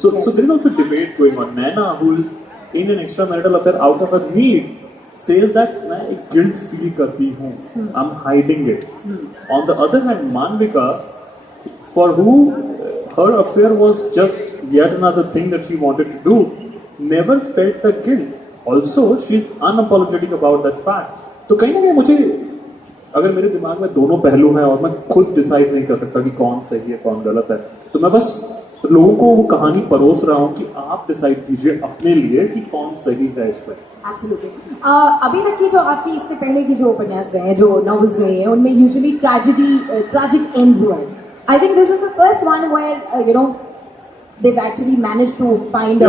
So there is also debate going on. Naina, who is in an extramarital affair out of her need, says that मैं एक guilt feel करती हूँ. I'm hiding it. On the other hand, Manvika, for whom her affair was just yet another thing that she wanted to do, never felt the guilt. Also, she is unapologetic about that fact. तो कहीं ना कहीं मुझे, अगर मेरे दिमाग में दोनों पहलू हैं और मैं खुद डिसाइड नहीं कर सकता कि कौन सही है कौन गलत है, तो मैं बस लोगों को वो कहानी परोस रहा हूँ कि आप डिसाइड कीजिए अपने लिए कि कौन सही है इसमें. Absolutely. अभी तक की जो आपकी इससे पहले की जो उपन्यास गए हैं, जो नॉवेल्स गए हैं, उनमें यूजुअली ट्रेजिक एंड्स हुए हैं. I think this is the first one where they've actually managed to find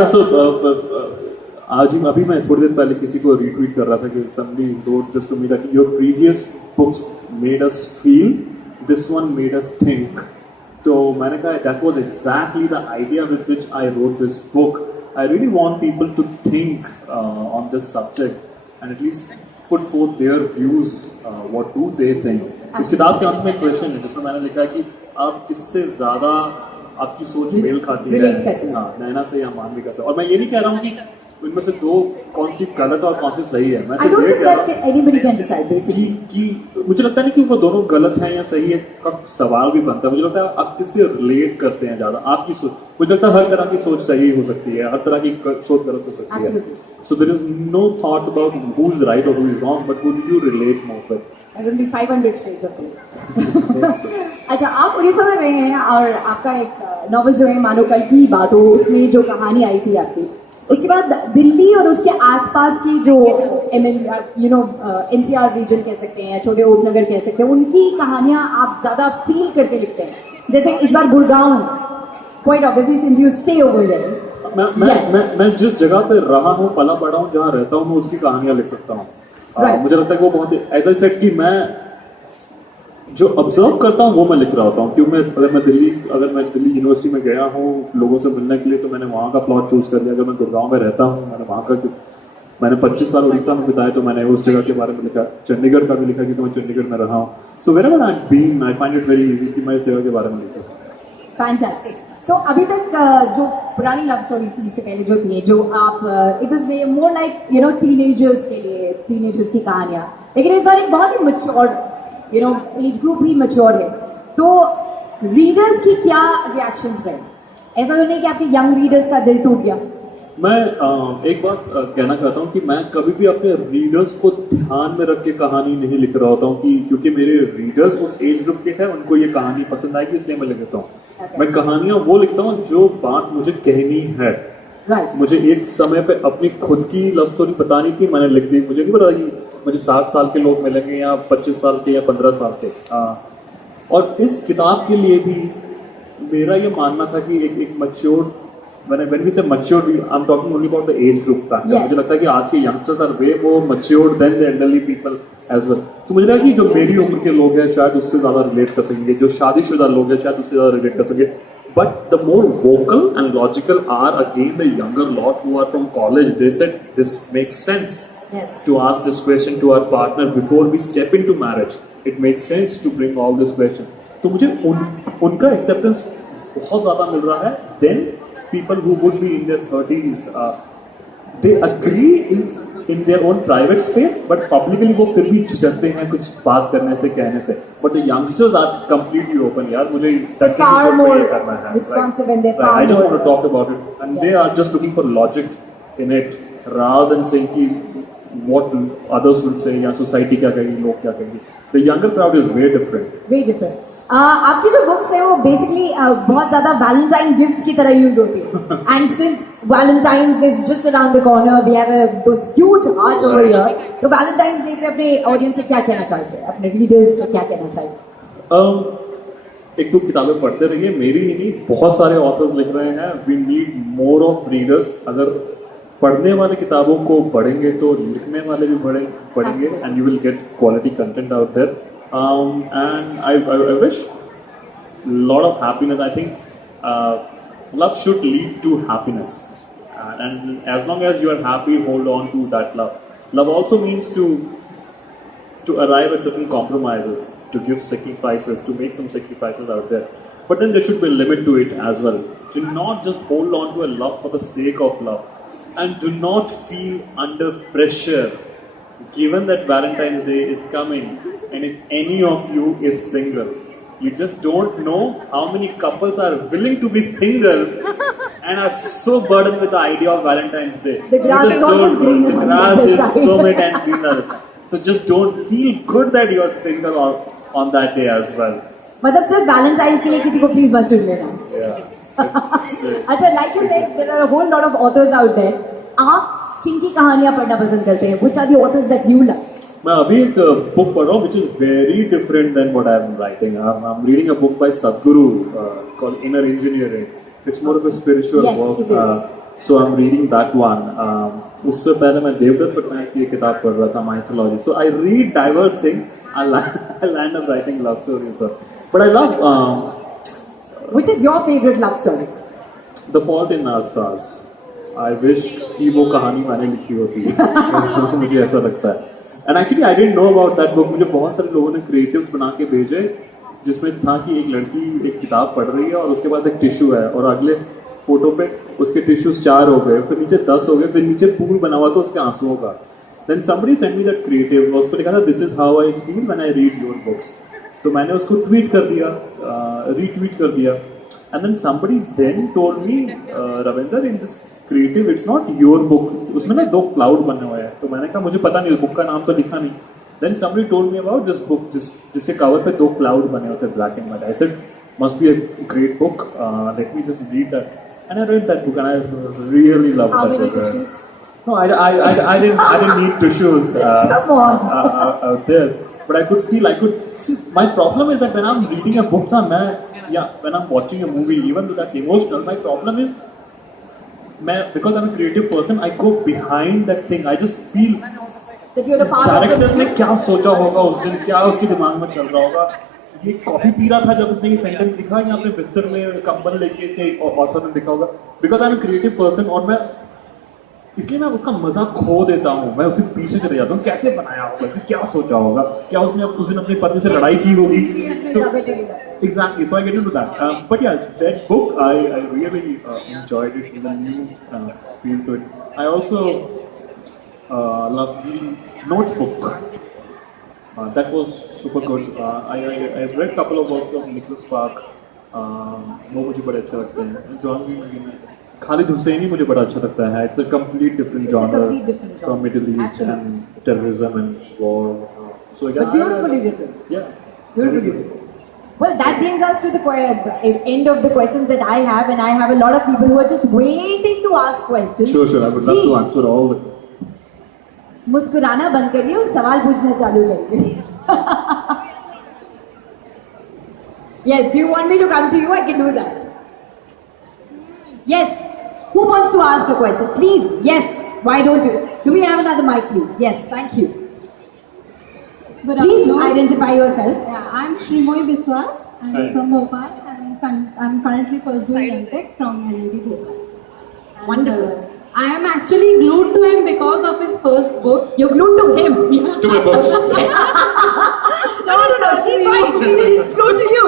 आज ही अभी मैं थोड़ी देर पहले किसी को रीट्वीट कर रहा था कि somebody wrote this to me that your previous books made us feel, this one made us think. तो मैंने कहा that was exactly the idea with which I wrote this book. I really want people to think on this subject and at least put forth their views. What do they think? इस किताब के अंत में question है जिसमें मैंने लिखा है कि आप किससे ज्यादा आपकी सोच मेल खाती है, नैना से या मानविका से. और मैं ये नहीं कह रहा हूँ कि इनमें से दो कौन सी गलत और कौन सी सही है. मैं सिर्फ ये कह रहा हूँ कि मुझे लगता नहीं कि वो दोनों गलत हैं या सही है का सवाल भी बनता है. मुझे लगता है आप किससे रिलेट करते हैं ज्यादा. आपकी सोच, मुझे लगता है हर तरह की सोच सही हो सकती है, हर तरह की सोच गलत हो सकती है. So there is no thought about who is right और who is wrong, but who do you relate more with. I will be 500 shades of blue. अच्छा, आप उड़ीसा में रहे हैं और आपका एक नॉवल जो है मानो कल की बात हो, उसमें जो कहानी आई थी आपकी, उसके बाद दिल्ली और उसके आसपास की जो NCR रीजन कह सकते हैं, छोटे उपनगर कह सकते हैं, उनकी कहानियां आप ज्यादा फील करके लिखते हैं. जैसे इस बार Gurgaon, quite obviously since you stay over there. मैं जिस जगह पे रहा हूँ, पला बड़ा हूँ, जहाँ रहता हूँ, मैं उसकी कहानियां लिख सकता हूँ. मुझे लगता है कि वो बहुत एज आई सेड कि मैं जो ऑब्जर्व करता हूँ वो मैं लिख रहा होता हूँ. क्योंकि अगर मैं दिल्ली यूनिवर्सिटी में गया हूँ लोगों से मिलने के लिए, तो मैंने वहाँ का प्लॉट चूज कर लिया. अगर मैं गुड़गांव में रहता हूँ, मैंने 25 साल उड़ीसा में बिताए, तो मैंने उस जगह के बारे में लिखा. चंडीगढ़ का भी लिखा क्योंकि मैं चंडीगढ़ में रहा हूँ. So wherever I have been, I find it very easy कि मैं इस जगह के बारे में लिखूं. फैंटास्टिक. तो अभी तक जो पुरानी लव स्टोरीज थी, इससे पहले जो थी, जो आप it was more like teenagers के लिए, टीनेजर्स की कहानियां, लेकिन इस बार एक बहुत ही मैच्योर एज ग्रुप ही मैच्योर है. तो रीडर्स की क्या रिएक्शंस रहे? ऐसा तो नहीं कि आपके यंग रीडर्स का दिल टूट गया? मैं एक बात कहना चाहता हूँ कि मैं कभी भी अपने रीडर्स को ध्यान में रख के कहानी नहीं लिख रहा होता हूँ कि क्योंकि मेरे रीडर्स उस एज ग्रुप के हैं, उनको ये कहानी पसंद आएगी, इसलिए मैं लिख देता हूँ. मैं कहानियां वो लिखता हूँ जो बात मुझे कहनी है. मुझे एक समय पे अपनी खुद की लव स्टोरी बतानी थी, मैंने लिख दी. मुझे नहीं पता कि मुझे 7 साल के लोग मिलेंगे या 25 साल के या 15 साल के. और इस किताब के लिए भी मेरा ये मानना था कि एक mature, when we say mature, I'm talking only about the age group factor. मुझे लगता है कि आज के youngsters are way more matured than the elderly people as well. तो मुझे लगता है कि जो मेरी उम्र के लोग हैं शायद उससे ज्यादा रिलेट कर सकेंगे, जो शादीशुदा लोग हैं शायद उससे ज्यादा रिलेट कर सकेंगे. But the more vocal and logical are again the younger lot who are from college. They said this makes sense to ask this question to our partner before we step into marriage. It makes sense to bring all this question. तो मुझे उनका acceptance बहुत ज्यादा मिल रहा है. Then people who would be in their 30s, they agree in their own private space, but publicly वो फिर भी झिझकते हैं कुछ बात करने से, कहने से. But the youngsters are completely open. यार मुझे far more responsive and they're far more. I just want to talk about it, and they are just looking for logic in it rather than saying कि what others will say या society क्या कहेगी, लोग क्या कहेंगे. The younger crowd is way different. Way different. आपकी जो books है वो बेसिकली बहुत ज्यादा वैलेंटाइन गिफ्ट्स की तरह यूज होती है. And since Valentine's is just around the corner, we have those huge hearts over here. तो वैलेंटाइंस डे पे अपने ऑडियंस से क्या कहना चाहते हैं, अपने रीडर्स से क्या कहना चाहते? एक तो किताबें पढ़ते रहिए, मेरी ही नहीं बहुत सारे ऑथर्स लिख रहे हैं. We need more of readers. अगर पढ़ने वाले किताबों को पढ़ेंगे तो लिखने वाले भी पढ़ेंगे and you will get quality content out there. And I wish a lot of happiness. I think love should lead to happiness, and as long as you are happy, hold on to that love. Love also means to arrive at certain compromises, to give sacrifices, to make some sacrifices out there. But then there should be a limit to it as well. Do not just hold on to a love for the sake of love. And do not feel under pressure. Given that Valentine's Day is coming, and if any of you is single, you just don't know how many couples are willing to be single and are so burdened with the idea of Valentine's Day. The grass is always greener The on the grass other is side. so much and green on the other side. So just don't feel good that you are single on that day as well. मतलब सिर्फ Valentine's के लिए किसी को please मत चुन लेना. Yeah. अच्छा, like you said, there are a whole lot of authors out there. आप किन की कहानियां पढ़ना पसंद करते हैं? Which are the authors that you like? मैं अभी एक book पढ़ रहा हूँ which is very different than what I'm writing. I'm reading a book by Sadhguru called Inner Engineering. It's more of a spiritual Yes, work. it is. So I'm reading that one. उससे पहले मैं देवदत्त पटनायक की एक किताब पढ़ रहा था, Mythology. So I read diverse things. I land up writing love stories. But I love. Which is your favorite love story? The Fault in Our Stars. I wish कि वो कहानी मैंने लिखी होती. मुझे ऐसा लगता है. And actually I didn't know about that book. मुझे बहुत सारे लोगों ने creatives बना के भेजे जिसमें था कि एक लड़की एक किताब पढ़ रही है और उसके पास एक टिश्यू है और अगले फोटो पे उसके टिश्यूज 4 हो गए, फिर नीचे 10 हो गए, फिर नीचे पूल बना हुआ था उसके आंसुओं का. Then somebody sent me that creative. उस पर लिखा था this is how I feel when I read your books. तो मैंने उसको ट्वीट कर दिया, रीट्वीट कर दिया. And then somebody then told me, Ravinder, in this creative, it's not your book. उसमें ना 2 क्लाउड बने हुए हैं. तो मैंने कहा मुझे पता नहीं, बुक का नाम तो लिखा नहीं. Then somebody told me about this book, जिसके कवर पे 2 क्लाउड बने होते हैं, black and white. I said, must be a great book. Let me just read that. And I read that book and I really loved How that many book. tissues? No, I didn't need tissues Come on. out there. But I could feel, see, my problem is that when I'm reading a book, when I'm watching a movie, even though that's emotional, my problem is, because I'm a creative person, I go behind that thing. I just feel That you're a part of character ने the... क्या सोचा होगा उस दिन, क्या उसके दिमाग में चल रहा होगा. ये कॉफी पी रहा था जब उसने ये सेंटेंस लिखा, या अपने बिस्तर में कंबल लेके इसने ऑथर ने लिखा होगा. Because I am creative person और मैं इसलिए मैं उसका मजा खो देता हूँ. मैं उसे पीछे चले जाता हूँ, कैसे बनाया होगा, क्या सोचा होगा, क्या उसने उस दिन अपनी पत्नी से लड़ाई की होगी. Exactly, so I get into that. But yeah, that book, I really enjoyed it. With a new feel to it. I also love the Notebook. That was super good. I've read a couple of works of Nicholas Spark. वो मुझे बड़े अच्छे लगते हैं. John Khalid Husaini मुझे बड़ा अच्छा लगता है. It's a complete different genre from Middle East and terrorism and war. So yeah, But beautifully written. Yeah. Beautifully written. Well, that brings us to the end of the questions that I have, and I have a lot of people who are just waiting to ask questions. Sure. I would love to answer all of it. मुस्कुराना बंद करिए और सवाल पूछना चालू करिए. Yes, do you want me to come to you? I can do that. Yes. Who wants to ask a question? Please. Yes. Why don't you? Do we have another mic, please? Yes. Thank you. Please identify yourself. Yeah, I'm Shrimoy Biswas. I'm Hi. from Bhopal and I'm currently pursuing MTech from LLB Bhopal. And, Wonderful. I am actually glued to him because of his first book. You're glued to him. To my books. No. She's fine. She's glued to you.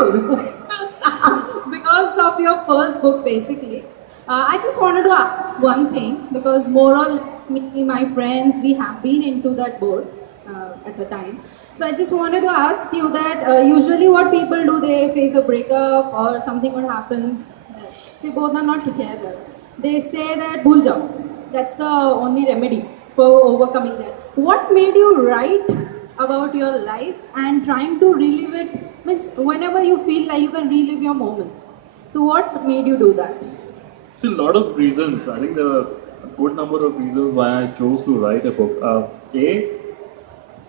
Because of your first book, basically. I just wanted to ask one thing, because more or less me, my friends, we have been into that board at the time. So I just wanted to ask you that usually what people do, they face a breakup or something what happens, they both are not together. They say that bhul jao. That's the only remedy for overcoming that. What made you write about your life and trying to relive it? Means whenever you feel like you can relive your moments. So what made you do that? See, a lot of reasons. I think there are a good number of reasons why I chose to write a book.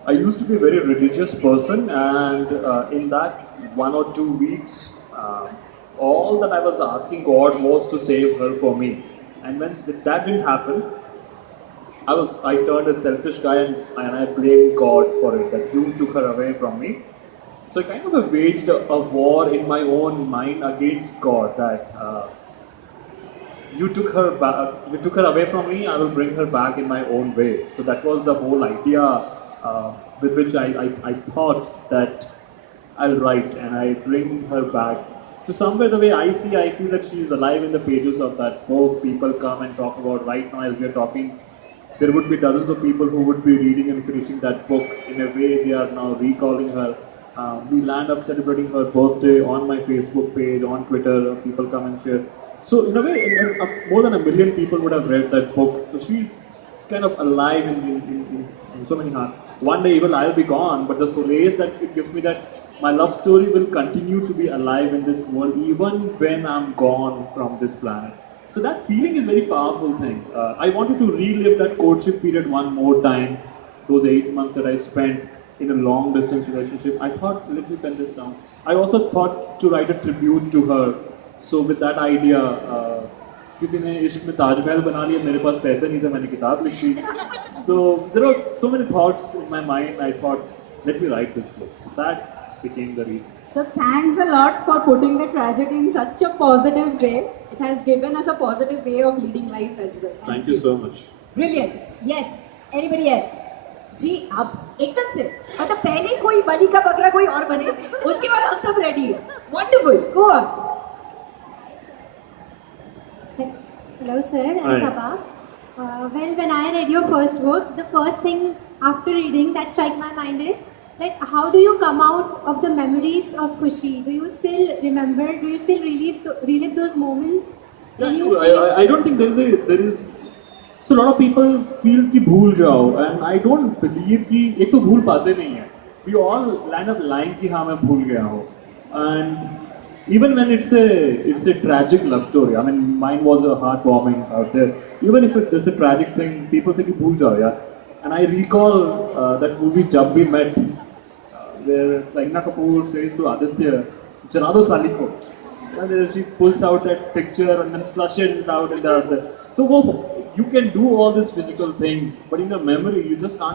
I used to be a very religious person, and in that 1 or 2 weeks, all that I was asking God was to save her for me. And when that didn't happen, I turned a selfish guy and I blamed God for it, that you took her away from me. So I kind of waged a war in my own mind against God, that you took her away from me, I will bring her back in my own way. So that was the whole idea with which I thought that I'll write, and I bring her back So somewhere the way I see, I feel that she is alive in the pages of that book. People come and talk about right now as we are talking. There would be dozens of people who would be reading and finishing that book. In a way, they are now recalling her. We land up celebrating her birthday on my Facebook page, on Twitter. People come and share. So in a way, more than 1 million people would have read that book. So she's kind of alive in so many hearts. One day even I'll be gone, but the solace that it gives me that my love story will continue to be alive in this world even when I'm gone from this planet. So that feeling is a very powerful thing. I wanted to relive that courtship period one more time, those 8 months that I spent in a long distance relationship. I thought, let me pen this down. I also thought to write a tribute to her. So with that idea, किसी ने इश्क में ताजमहल बना लिया, मेरे पास पैसे नहीं थे, मैंने किताब लिख दी. So there were so many thoughts in my mind. I thought, let me write this book. That became the reason. So thanks a lot for putting the tragedy in such a positive way. It has given us a positive way of leading life as well. Thank you so much. Brilliant. Yes. Anybody else? जी आप एकदम से मतलब पहले कोई बलि का बकरा कोई और बने उसके बाद हम सब रेडी है. Wonderful. Go on. Hello sir, I'm Hi. Sabha. Well, when I read your first book, the first thing after reading that struck my mind is that how do you come out of the memories of Khushi? Do you still remember? Do you still relive those moments? When you I don't think there is. So a lot of people feel कि भूल जाओ, and I don't believe कि एक तो भूल पाते नहीं हैं. We all land up lying कि हाँ मैं भूल गया हूँ. And even when it's a tragic love story. I mean, mine was a heartwarming out there. Even if it's a tragic thing, people say कि भूल जाओ यार. And I recall that movie Jab We Met, where Kareena Kapoor says to Aditya, "Jala do sali ko." And then she pulls out that picture and then flushes it out in the other. So you can do all these physical things, but in your memory, you just can't